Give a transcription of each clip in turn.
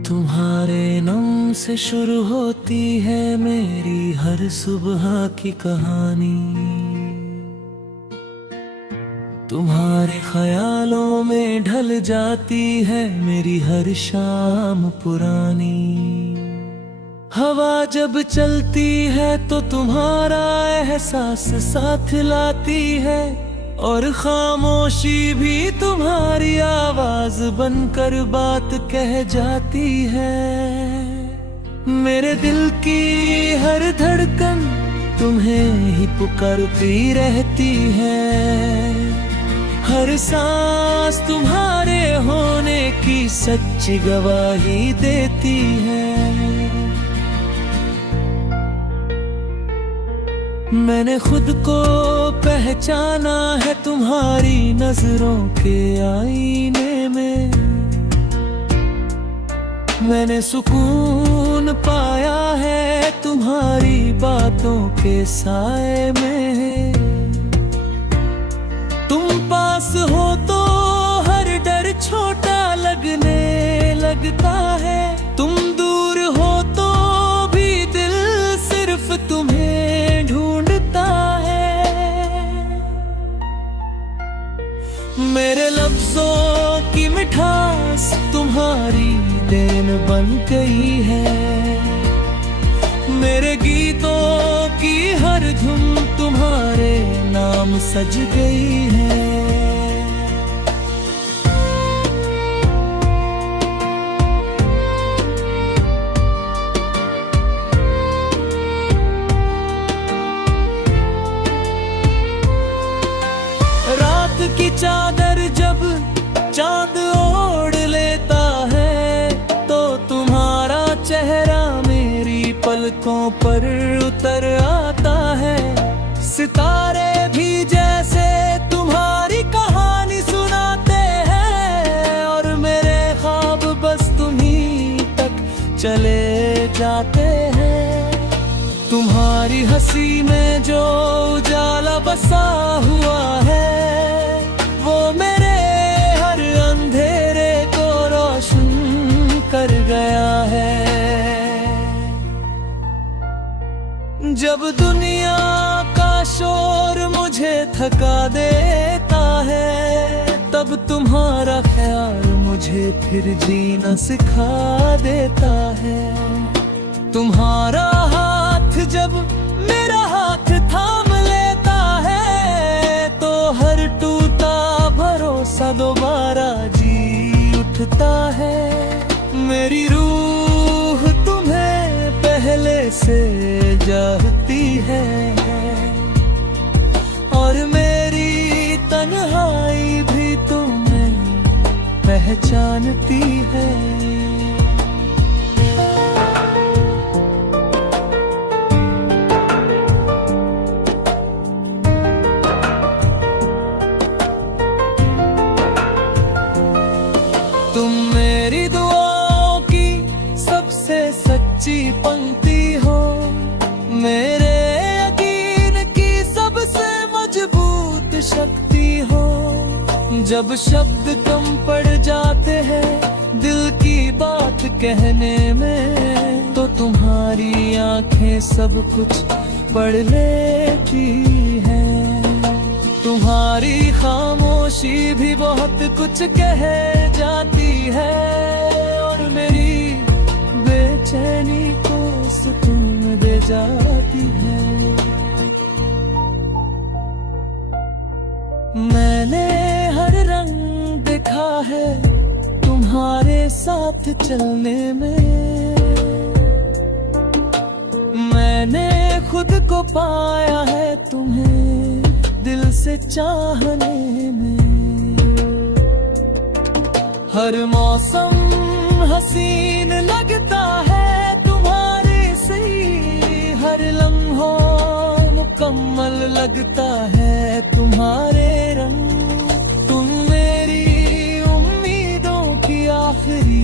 तुम्हारे नाम से शुरू होती है मेरी हर सुबह की कहानी। तुम्हारे ख्यालों में ढल जाती है मेरी हर शाम पुरानी। हवा जब चलती है तो तुम्हारा एहसास साथ लाती है, और खामोशी भी तुम्हारी आवाज बनकर बात कह जाती है। मेरे दिल की हर धड़कन तुम्हें ही पुकारती रहती है। हर सांस तुम्हारे होने की सच्ची गवाही देती है। मैंने खुद को पहचाना है तुम्हारी नजरों के आईने में। मैंने सुकून पाया है तुम्हारी बातों के साए में। तुम पास हो तो हर डर छोटा लगने लगता है। तुम दूर हो तो भी दिल सिर्फ तुम्हें ढूंढता है। मेरे लफ्जों की मिठास तुम्हारी देन बन गई है। मेरे गीतों की हर धुन तुम्हारे नाम सज गई है। रात की चादर जब चांद ओढ़ लेता है, तो तुम्हारा चेहरा मेरी पलकों पर उतर आता है। सितारे भी जैसे तुम्हारी कहानी सुनाते हैं, और मेरे ख्वाब बस तुम्हीं तक चले जाते हैं। तुम्हारी हंसी में जो उजाला बसा हुआ है, वो मेरे हर अंधेरे को रोशन कर गया है। जब दुनिया का शोर मुझे थका देता है, तब तुम्हारा ख्याल मुझे फिर जीना सिखा देता है। तुम्हारा हाथ जब मेरा हाथ थाम लेता है, तो हर टूटा भरोसा दोबारा जी उठता है। मेरी रूह तुम्हें पहले से चाहती है, और मेरी तन्हाई भी तुम्हें पहचानती है। तुम मेरी दुआओं की सबसे सच्ची पंक्ति हो, मेरे यकीन की सबसे मजबूत शक्ति हो। जब शब्द कम पड़ जाते हैं दिल की बात कहने में, तो तुम्हारी आंखें सब कुछ पढ़ लेती हैं। तुम्हारी खामोशी भी बहुत कुछ कह जाती है, और मेरी बेचैनी को सुकून दे जाती है। मैंने हर रंग देखा है तुम्हारे साथ चलने में। मैंने खुद को पाया है तुम्हें दिल से चाहने में। हर मौसम हसीन लगता है तुम्हारे से, हर लम्हा मुकम्मल लगता है तुम्हारे रंग। तुम मेरी उम्मीदों की आखिरी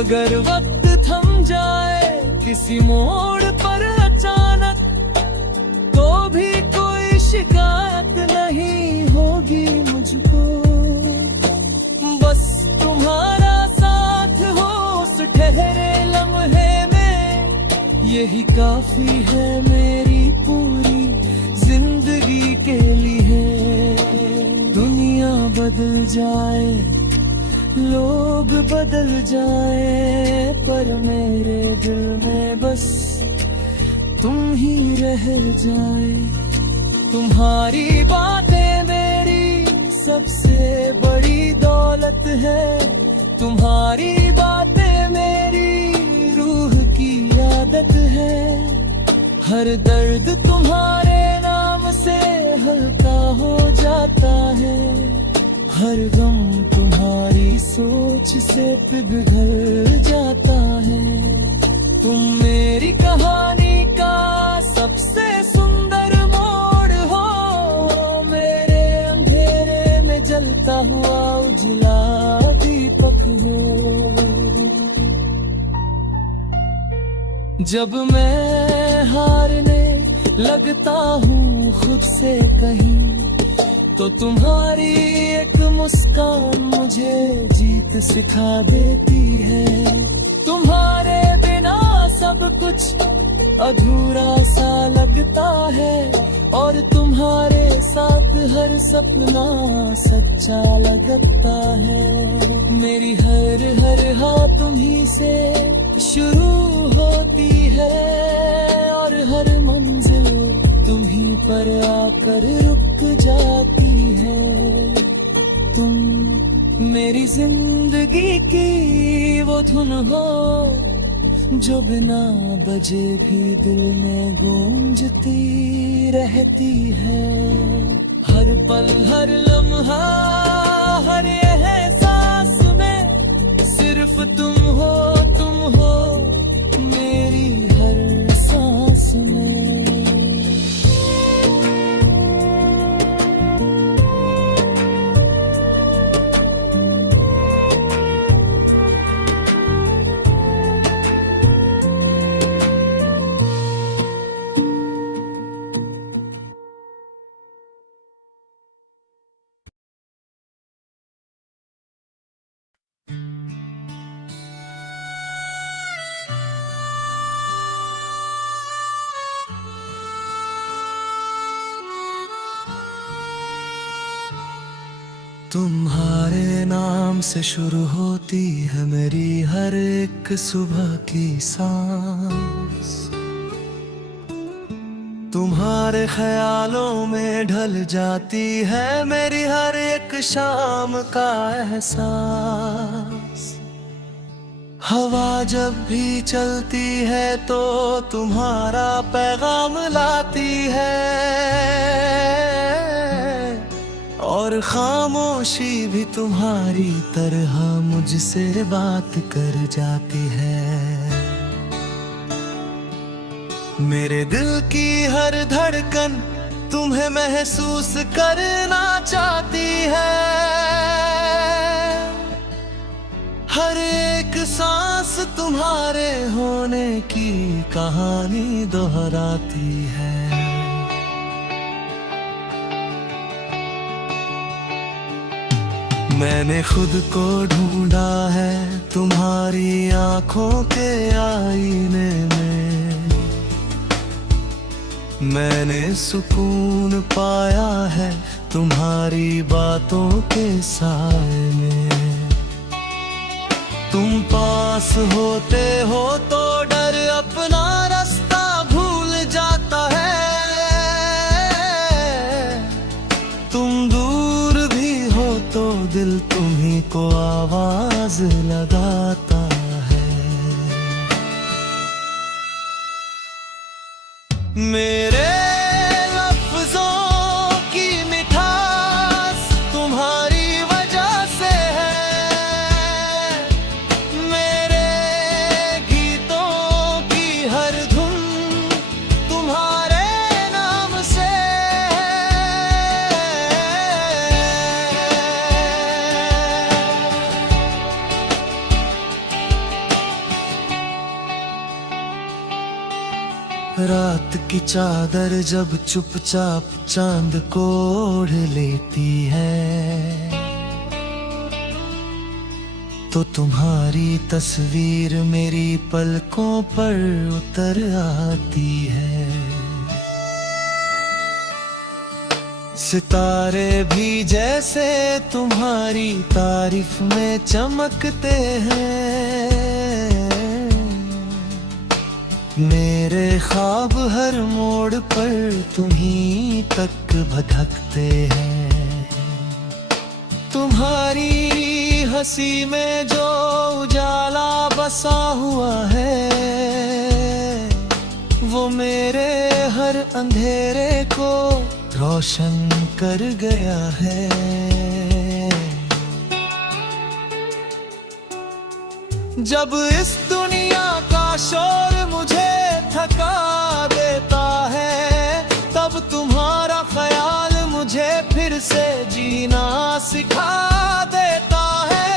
अगर वक्त थम जाए किसी मोड़ पर अचानक, तो भी कोई शिकायत नहीं होगी मुझको। बस तुम्हारा साथ हो उस ठहरे लम्हे में, यही काफी है मेरी पूरी जिंदगी के लिए। दुनिया बदल जाए, लोग बदल जाए, पर मेरे दिल में बस तुम ही रह जाए। तुम्हारी बातें मेरी सबसे बड़ी दौलत है, तुम्हारी बातें मेरी रूह की आदत है। हर दर्द तुम्हारे नाम से हल्का हो जाता है, हर गम तुम्हारी सोच से पिघल जाता है। तुम मेरी कहानी का सबसे सुंदर मोड़ हो, मेरे अंधेरे में जलता हुआ उजला दीपक हो। जब मैं हारने लगता हूँ खुद से कहीं, तो तुम्हारी एक मुस्कान मुझे जीत सिखा देती है। तुम्हारे बिना सब कुछ अधूरा सा लगता है, और तुम्हारे साथ हर सपना सच्चा लगता है। मेरी हर हाँ तुम्हीं से शुरू होती है, और हर मंजिल तुम्हीं पर आकर रुक जाती है। तुम मेरी जिंदगी की वो धुन हो, जो बिना बजे भी दिल में गूंजती रहती है। हर पल हर लम्हा हर एहसास में सिर्फ तुम हो मेरी हर सांस में। तुम्हारे नाम से शुरू होती है मेरी हर एक सुबह की सांस। तुम्हारे ख्यालों में ढल जाती है मेरी हर एक शाम का एहसास। हवा जब भी चलती है तो तुम्हारा पैगाम लाती है, और खामोशी भी तुम्हारी तरह मुझसे बात कर जाती है। मेरे दिल की हर धड़कन तुम्हें महसूस करना चाहती है, हर एक सांस तुम्हारे होने की कहानी दोहराती है। मैंने खुद को ढूंढा है तुम्हारी आंखों के आईने में, मैंने सुकून पाया है तुम्हारी बातों के साए में। तुम पास होते हो तो डर अपना रास्ता भूल जाता है, तुम दूर भी हो तो दिल तुम्हीं को आवाज लगाता है। मेरे लफ्जों की मिठास तुम्हारी वजह से है, मेरे गीतों की हर धुन तुम्हारे नाम से है। रात की चादर जब चुपचाप चांद को ओढ़ लेती है, तो तुम्हारी तस्वीर मेरी पलकों पर उतर आती है। सितारे भी जैसे तुम्हारी तारीफ में चमकते हैं, मेरे ख्वाब हर मोड़ पर तुम्हीं तक भटकते हैं। तुम्हारी हंसी में जो उजाला बसा हुआ है, वो मेरे हर अंधेरे को रोशन कर गया है। जब इस दुनिया का शोर मुझे थका देता है, तब तुम्हारा ख्याल मुझे फिर से जीना सिखा देता है।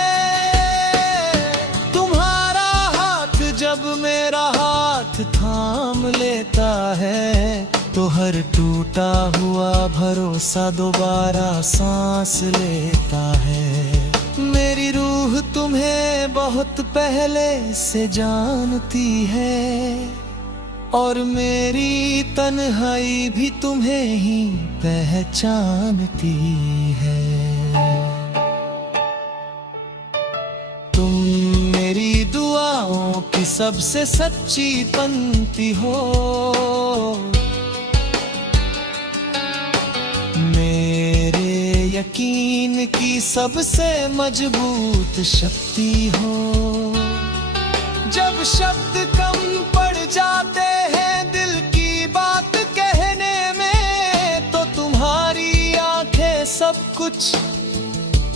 तुम्हारा हाथ जब मेरा हाथ थाम लेता है, तो हर टूटा हुआ भरोसा दोबारा सांस लेता है। मेरी रूह तुम्हें बहुत पहले से जानती है, और मेरी तन्हाई भी तुम्हें ही पहचानती है। तुम मेरी दुआओं की सबसे सच्ची पंक्ति हो, मेरे यकीन की सबसे मजबूत शक्ति हो। जब शब्द कम पड़ जाते हैं दिल की बात कहने में, तो तुम्हारी आंखें सब कुछ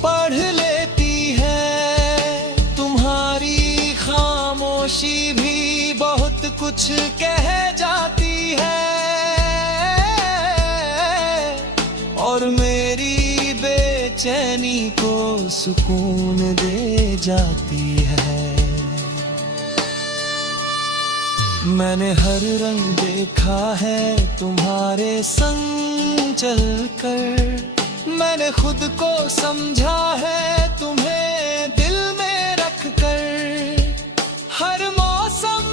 पढ़ लेती है। तुम्हारी खामोशी भी बहुत कुछ कह जाती है, और मेरी बेचैनी को सुकून दे जाती है। मैंने हर रंग देखा है तुम्हारे संग चलकर, मैंने खुद को समझा है तुम्हें दिल में रखकर। हर मौसम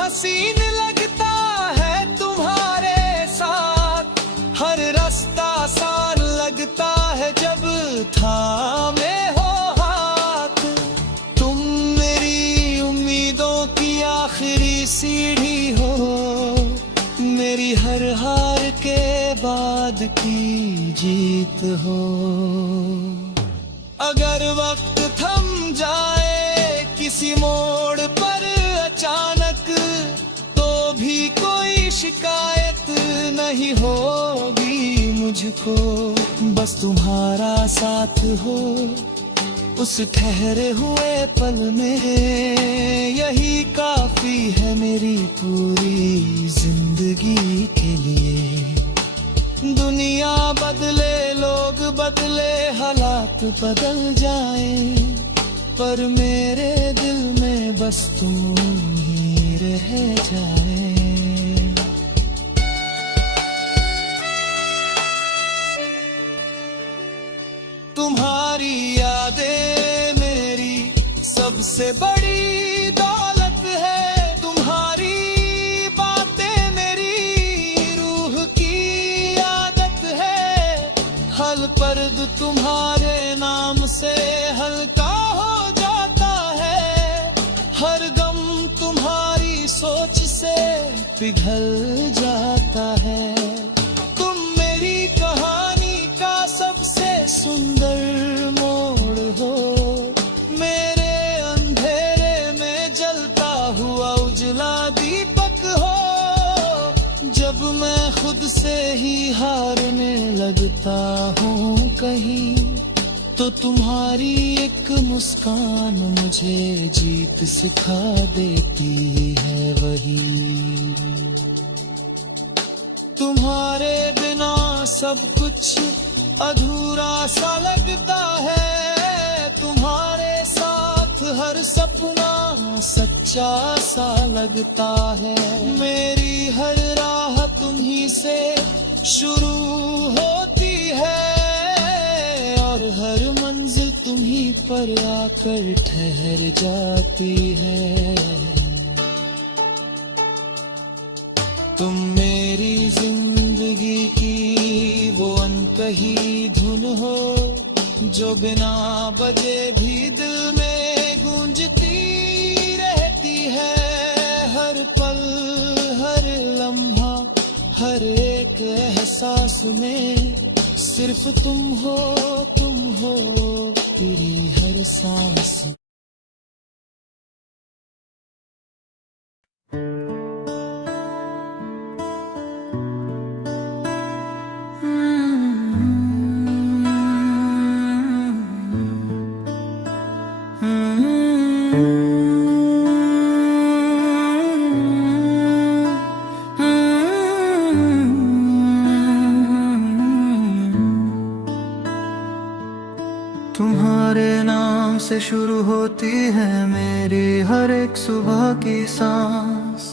हसीन लगता है तुम्हारे साथ, हर रास्ता आसान लगता है जब थामे हो हाथ। तुम मेरी उम्मीदों की आखिरी सीढ़ी हो, मेरी हर हार के बाद की जीत हो। अगर वक्त थम जाए किसी मोड़ पर अचानक, तो भी कोई शिकायत नहीं होगी मुझको। बस तुम्हारा साथ हो उस ठहरे हुए पल में, यही काफी है मेरी पूरी जिंदगी के लिए। दुनिया बदले, लोग बदले, हालात बदल जाए, पर मेरे दिल में बस तुम ही रह जाए। तुम्हारी यादें मेरी सबसे बड़ी दौलत है, तुम्हारी बातें मेरी रूह की आदत है। हल पर्द तुम्हारे नाम से हल्का हो जाता है, हर गम तुम्हारी सोच से पिघल जाता है। तुम मेरी कहानी का सबसे सुंदर मोड़ हो, मेरे अंधेरे में जलता हुआ उजला दीपक हो। जब मैं खुद से ही हारने लगता हूँ कहीं, तो तुम्हारी एक मुस्कान मुझे जीत सिखा देती है वही। तुम्हारे बिना सब कुछ अधूरा सा लगता है, तुम्हारे साथ हर सपना सच्चा सच्चा सा लगता है। मेरी हर राह तुम्ही से शुरू होती है और हर मंजिल तुम्ही पर आकर ठहर जाती है। तुम मेरी जिंदगी की वो अनकही धुन हो जो बिना बजे भी दिल में गूंजती रहती है। हर पल हर लम्हा हर एक एहसास में सिर्फ तुम हो तेरी हर सांस। तुम्हारे नाम से शुरू होती है मेरी हर एक सुबह की सांस।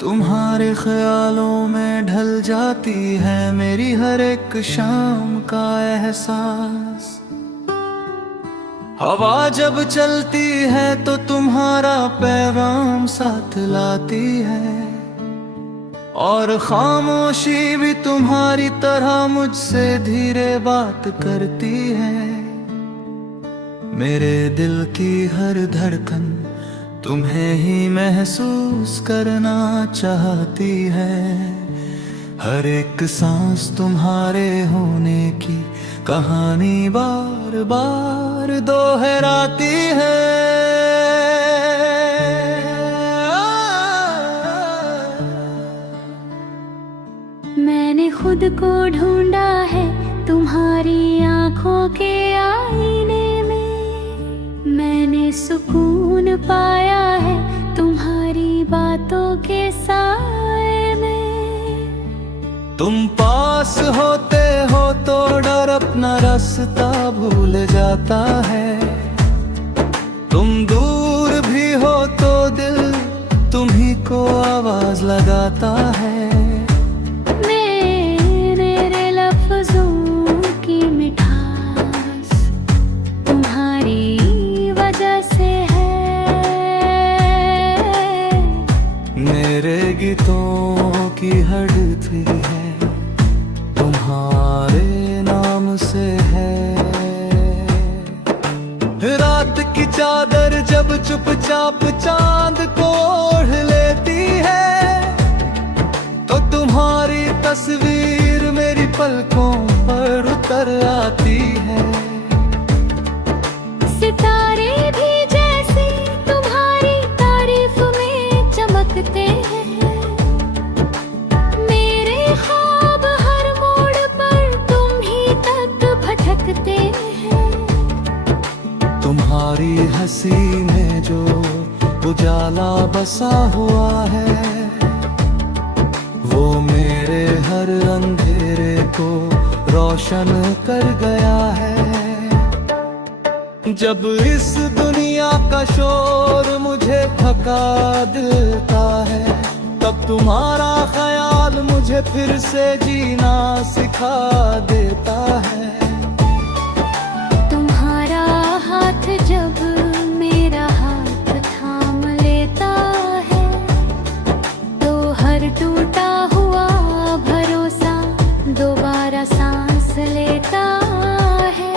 तुम्हारे ख्यालों में ढल जाती है मेरी हर एक शाम का एहसास। हवा जब चलती है तो तुम्हारा पैगाम साथ लाती है और खामोशी भी तुम्हारी तरह मुझसे धीरे बात करती है। मेरे दिल की हर धड़कन तुम्हें ही महसूस करना चाहती है। हर एक सांस तुम्हारे होने की कहानी बार बार दोहराती है। मैंने खुद को ढूंढा है तुम्हारी आंखों के आईने में। मैंने सुकून पाया है तुम्हारी बातों के साए में। तुम पास होते हो तो डर अपना रास्ता भूल जाता है। तुम दूर भी हो तो दिल तुम्ही को आवाज लगाता है। मेरे लफ्जों की मिठास तुम्हारी वजह से है। मेरे गीतों की हड़ती है तुम्हारे नाम से है। रात की चादर जब चुपचाप चांद को ओढ़ लेती है तो तुम्हारी तस्वीर मेरी पलकों पर उतर आती है। सितारे भी जैसे तुम्हारी तारीफ में चमकते हैं। मेरे ख्वाब हर मोड़ पर तुम ही तक भटकते हैं। तुम्हारी हंसी में जो उजाला बसा हुआ है वो मेरे हर अंधेरे को रोशन कर गया है। जब इस दुनिया का शोर मुझे थका देता है तब तुम्हारा ख्याल मुझे फिर से जीना सिखा देता है। तुम्हारा हाथ जब मेरा हाथ थाम लेता है तो हर टूटा हुआ भरोसा दोबारा सांस लेता है।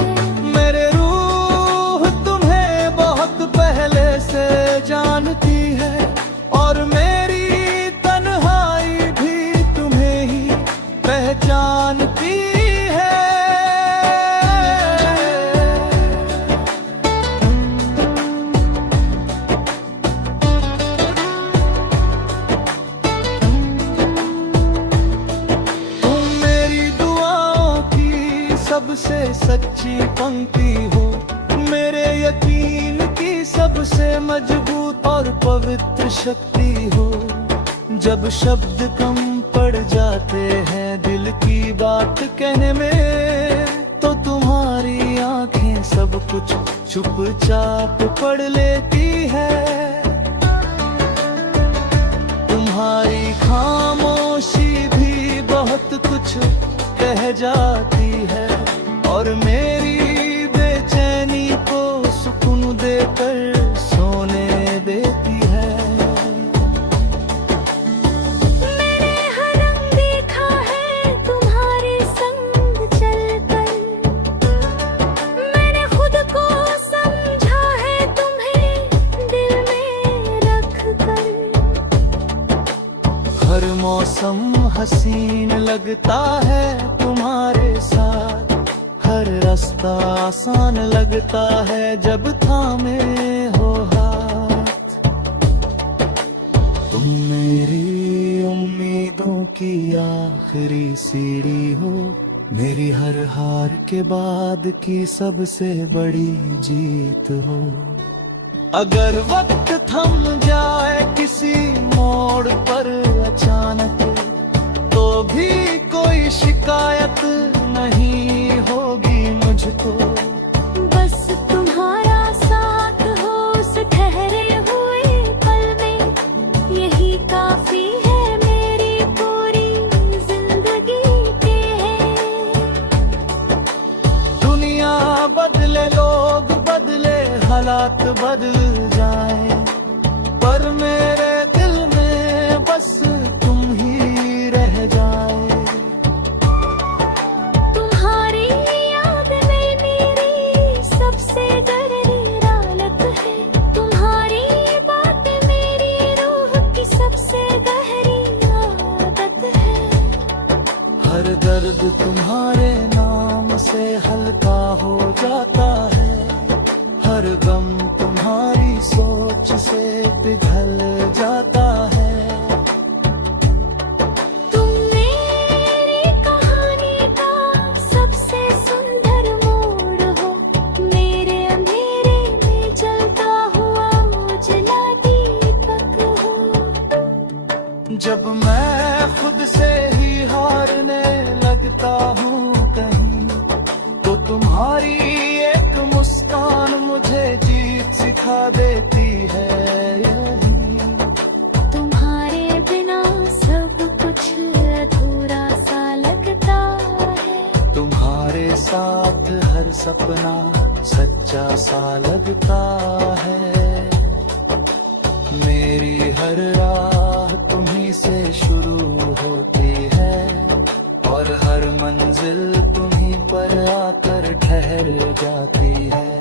मेरे रूह तुम्हें बहुत पहले से जानती है और मेरी तन्हाई भी तुम्हें ही पहचानती है। तुम मेरी दुआओं की सबसे सच्ची पंक्ति हो। मेरे यकीन की सबसे मजबूत और पवित्र शक्ति हो। जब शब्द कम पड़ जाते हैं दिल की बात कहने में तो तुम्हारी आंखें सब कुछ चुपचाप पढ़ लेती है। तुम्हारी खामोशी भी बहुत कुछ कह जाती है, और मेरी बेचैनी को सुकून देकर सोने देती है। मैंने हर रंग देखा है तुम्हारे संग चलकर, मैंने खुद को समझा है तुम्हें दिल में रख कर। हर मौसम हसीन लगता है तुम्हारे साथ, हर रास्ता आसान लगता है जब थामे हो हाथ। तुम मेरी उम्मीदों की आखिरी सीढ़ी हो, मेरी हर हार के बाद की सबसे बड़ी जीत हो। अगर वक्त थम जाए किसी मोड़ पर अचानक, तो भी कोई शिकायत नहीं होगी मुझको। बस तुम्हारा साथ हो उस ठहरे हुए पल में, यही काफी है मेरी पूरी जिंदगी के है। दुनिया बदले, लोग बदले, हालात बदल जाए, पर मेरे दिल में बस तुम ही रह जाए। तुम्हारी याद में मेरी सबसे गहरी रालत है, तुम्हारी बात मेरी रूह की सबसे गहरी आदत है। हर दर्द तुम्हारे नाम से हल्का हो जाता है, हर गम तुम्हारी सोच से पिघल जाता है। तुम मेरी कहानी का सबसे सुंदर मोड़ हो, मेरे अंधेरे में जलता हुआ उजला दीपक हो। जब मैं खुद से ही हारने लगता हूँ कहीं, तो तुम्हारी एक मुस्कान मुझे जीत सिखा देती है यहीं। तुम्हारे बिना सब कुछ अधूरा सा लगता है, तुम्हारे साथ हर सपना सच्चा सा लगता है। मेरी हर राह तुम्ही से शुरू होती है, और हर मंजिल तुम्ही पर आकर ठहर जाती है।